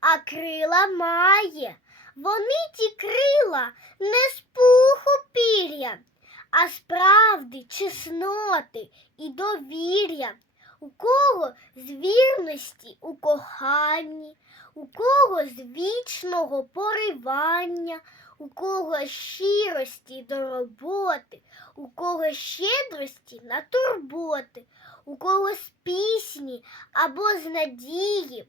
а крила має. Вони ті крила не з пуху пір'я, а з правди, чесноти і довір'я. У кого з вірності у коханні, у кого з вічного поривання, у кого щирості до роботи, у кого щедрості на турботи, у кого з пісні або з надії,